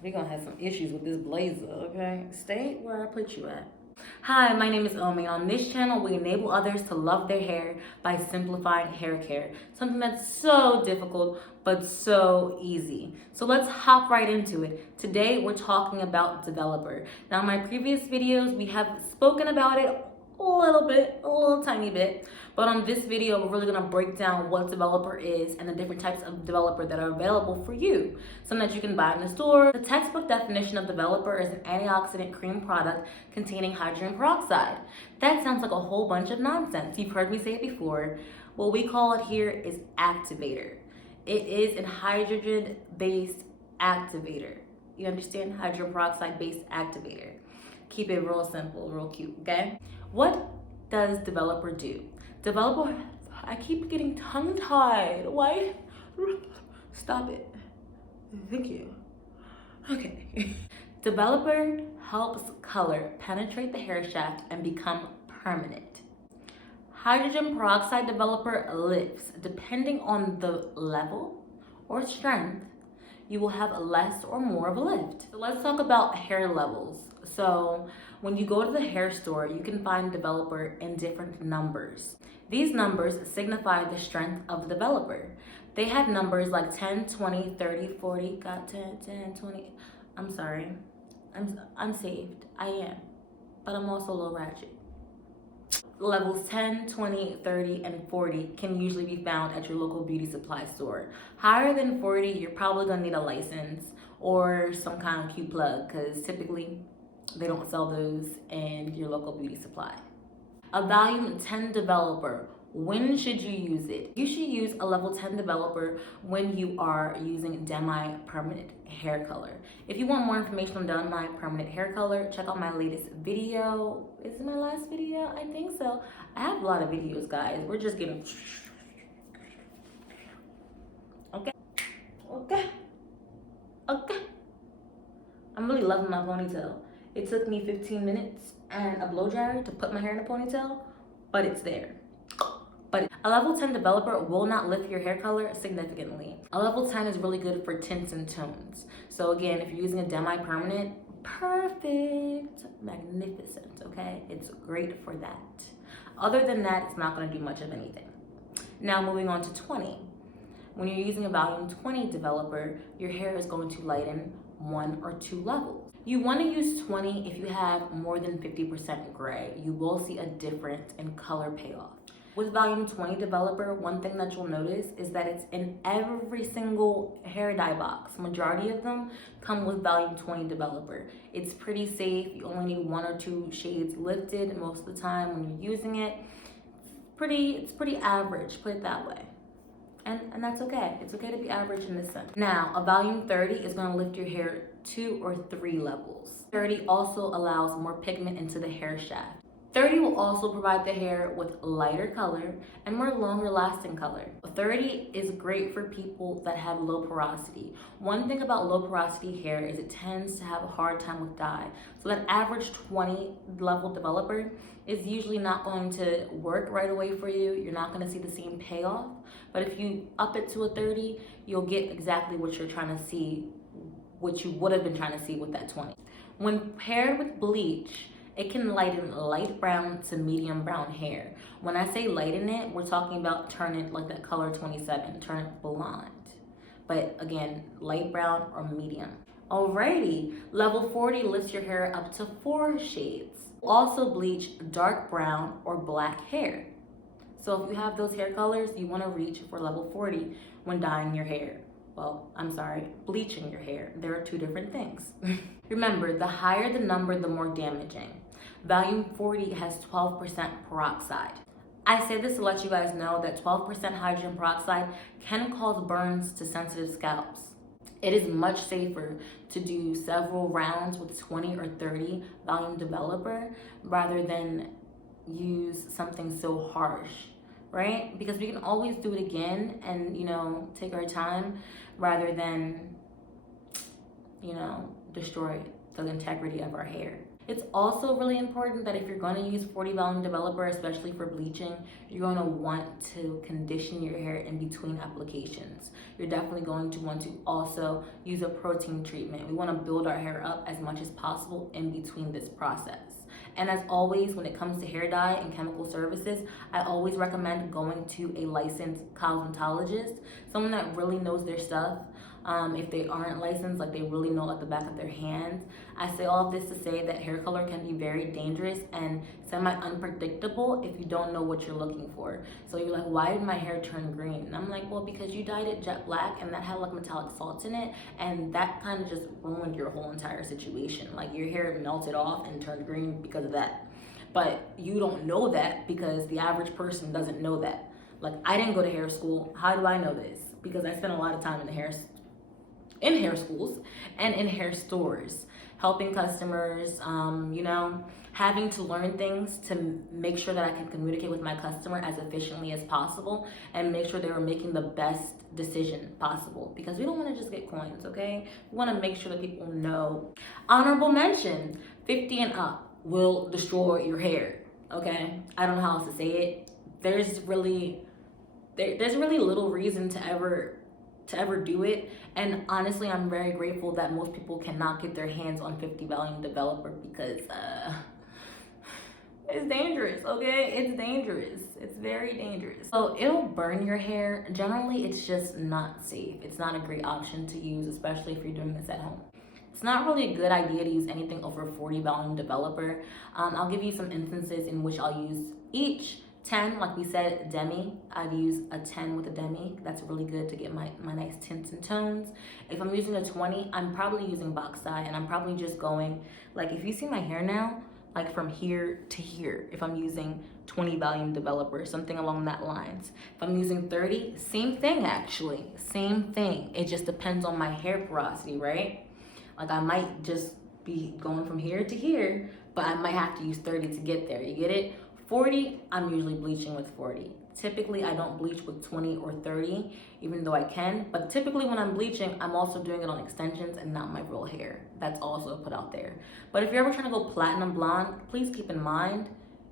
We're gonna have some issues with this blazer, okay? Stay where I put you at. Hi, my name is Omi. On this channel, we enable others to love their hair by simplifying hair care. Something that's so difficult, but so easy. So let's hop right into it. Today, we're talking about developer. Now, in my previous videos, we have spoken about it a little bit, a little tiny bit. But on this video, we're really gonna break down what developer is and the different types of developer that are available for you. Some that you can buy in the store. The textbook definition of developer is an antioxidant cream product containing hydrogen peroxide. That sounds like a whole bunch of nonsense. You've heard me say it before. What we call it here is activator. It is a hydrogen-based activator. You understand? Hydrogen peroxide-based activator. Keep it real simple, real cute, okay? What does developer do? Developer, I keep getting tongue-tied. Why? Stop it. Thank you. Okay. Developer helps color penetrate the hair shaft and become permanent. Hydrogen peroxide developer lifts. Depending on the level or strength, you will have less or more of a lift. So let's talk about hair levels. So when you go to the hair store, you can find developer in different numbers. These numbers signify the strength of the developer. They have numbers like 10, 20, 30, 40, got 10, 10, 20. I'm sorry, I'm saved, I am, but I'm also a little ratchet. Levels 10, 20, 30, and 40 can usually be found at your local beauty supply store. Higher than 40, you're probably gonna need a license or some kind of cute plug because typically they don't sell those in your local beauty supply. A volume 10 developer. When should you use it? You should use a level 10 developer when you are using Demi Permanent hair color. If you want more information on Demi Permanent hair color, check out my latest video. Is it my last video? I think so. I have a lot of videos, guys. We're just getting... Okay. Okay. Okay. I'm really loving my ponytail. It took me 15 minutes and a blow dryer to put my hair in a ponytail, but it's there. But a level 10 developer will not lift your hair color significantly. A level 10 is really good for tints and tones. So again, if you're using a Demi-Permanent, perfect, magnificent, okay? It's great for that. Other than that, it's not gonna do much of anything. Now moving on to 20. When you're using a volume 20 developer, your hair is going to lighten 1 or 2 levels. You want to use 20 if you have more than 50% gray. You will see a difference in color payoff. With volume 20 developer, one thing that you'll notice is that it's in every single hair dye box. Majority of them come with volume 20 developer. It's pretty safe. You only need 1 or 2 shades lifted most of the time when you're using it. It's pretty average, put it that way. And that's okay. It's okay to be average in this sense. Now, a volume 30 is going to lift your hair 2 or 3 levels. 30 also allows more pigment into the hair shaft. 30 will also provide the hair with lighter color and more longer lasting color. 30 is great for people that have low porosity. One thing about low porosity hair is it tends to have a hard time with dye. So that average 20 level developer is usually not going to work right away for you. You're not going to see the same payoff. But if you up it to a 30, you'll get exactly what you're trying to see, what you would have been trying to see with that 20. When paired with bleach, it can lighten light brown to medium brown hair. When I say lighten it, we're talking about turn it like that color 27, turn it blonde. But again, light brown or medium. Alrighty, level 40 lifts your hair up to 4 shades. Also bleach dark brown or black hair. So if you have those hair colors, you want to reach for level 40 when dyeing your hair. Well, I'm sorry, bleaching your hair. There are 2 different things. Remember, the higher the number, the more damaging. Volume 40 has 12% peroxide. I say this to let you guys know that 12% hydrogen peroxide can cause burns to sensitive scalps. It is much safer to do several rounds with 20 or 30 volume developer rather than use something so harsh, right? Because we can always do it again and, take our time rather than, destroy the integrity of our hair. It's also really important that if you're going to use 40 volume developer, especially for bleaching, you're going to want to condition your hair in between applications. You're definitely going to want to also use a protein treatment. We want to build our hair up as much as possible in between this process. And as always, when it comes to hair dye and chemical services, I always recommend going to a licensed cosmetologist, someone that really knows their stuff. If they aren't licensed, like they really know at the back of their hands. I say all of this to say that hair color can be very dangerous and semi-unpredictable if you don't know what you're looking for. So you're like, why did my hair turn green? And I'm like, well, because you dyed it jet black and that had like metallic salts in it, and that kind of just ruined your whole entire situation. Like your hair melted off and turned green because of that. But you don't know that because the average person doesn't know that. Like, I didn't go to hair school. How do I know this? Because I spent a lot of time in hair schools and in hair stores, helping customers, you know, having to learn things to make sure that I can communicate with my customer as efficiently as possible and make sure they were making the best decision possible, because we don't want to just get coins, okay? We want to make sure that people know. Honorable mention, 50 and up will destroy your hair, okay? I don't know how else to say it. There's really little reason to ever do it, and honestly I'm very grateful that most people cannot get their hands on 50 volume developer because it's dangerous, okay? It's dangerous. It's very dangerous. So it'll burn your hair. Generally, it's just not safe. It's not a great option to use, especially if you're doing this at home. It's not really a good idea to use anything over 40 volume developer. I'll give you some instances in which I'll use each. 10, like we said, Demi. I'd use a 10 with a Demi. That's really good to get my nice tints and tones. If I'm using a 20, I'm probably using box dye, and I'm probably just going, like, if you see my hair now, like from here to here, if I'm using 20 volume developer, something along that lines. If I'm using 30, same thing actually, same thing. It just depends on my hair porosity, right? Like I might just be going from here to here, but I might have to use 30 to get there, you get it? 40, I'm usually bleaching with 40. Typically, I don't bleach with 20 or 30, even though I can. But typically when I'm bleaching, I'm also doing it on extensions and not my real hair. That's also put out there. But if you're ever trying to go platinum blonde, please keep in mind,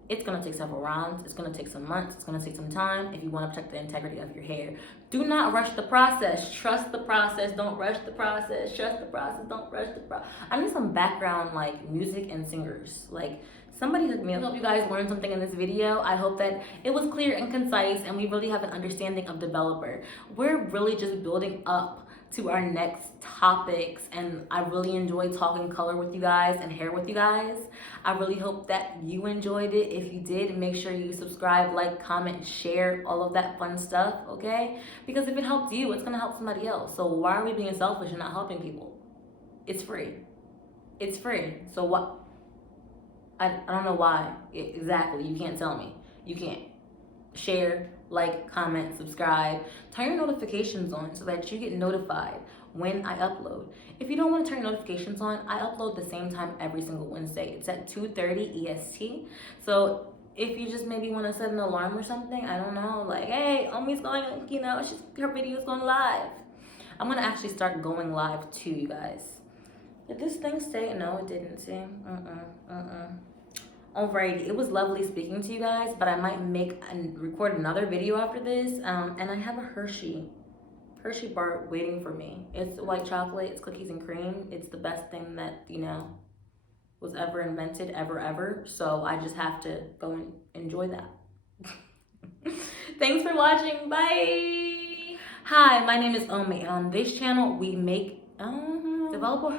it's gonna take several rounds. It's gonna take some months. It's gonna take some time if you wanna protect the integrity of your hair. Do not rush the process. Trust the process. Don't rush the process. Trust the process. Don't rush the process. I need some background like music and singers. Like, somebody hook me up. I hope you guys learned something in this video. I hope that it was clear and concise and we really have an understanding of developer. We're really just building up to our next topics, and I really enjoy talking color with you guys and hair with you guys. I really hope that you enjoyed it. If you did, make sure you subscribe, like, comment, share, all of that fun stuff, okay? Because if it helped you, it's gonna help somebody else. So why are we being selfish and not helping people? It's free. It's free. So what? I don't know why. Exactly. You can't tell me. You can't. Share, like, comment, subscribe. Turn your notifications on so that you get notified when I upload. If you don't want to turn your notifications on, I upload the same time every single Wednesday. It's at 2:30 EST. So if you just maybe want to set an alarm or something, I don't know, like, hey, Omi's going, you know, her video's going live. I'm going to actually start going live too, you guys. Did this thing stay? No, it didn't. See? Alrighty, it was lovely speaking to you guys, but I might make and record another video after this. And I have a Hershey bar waiting for me. It's white chocolate, it's cookies and cream. It's the best thing that, you know, was ever invented, ever. So I just have to go and enjoy that. Thanks for watching. Bye. Hi, my name is Omi, and on this channel we make developer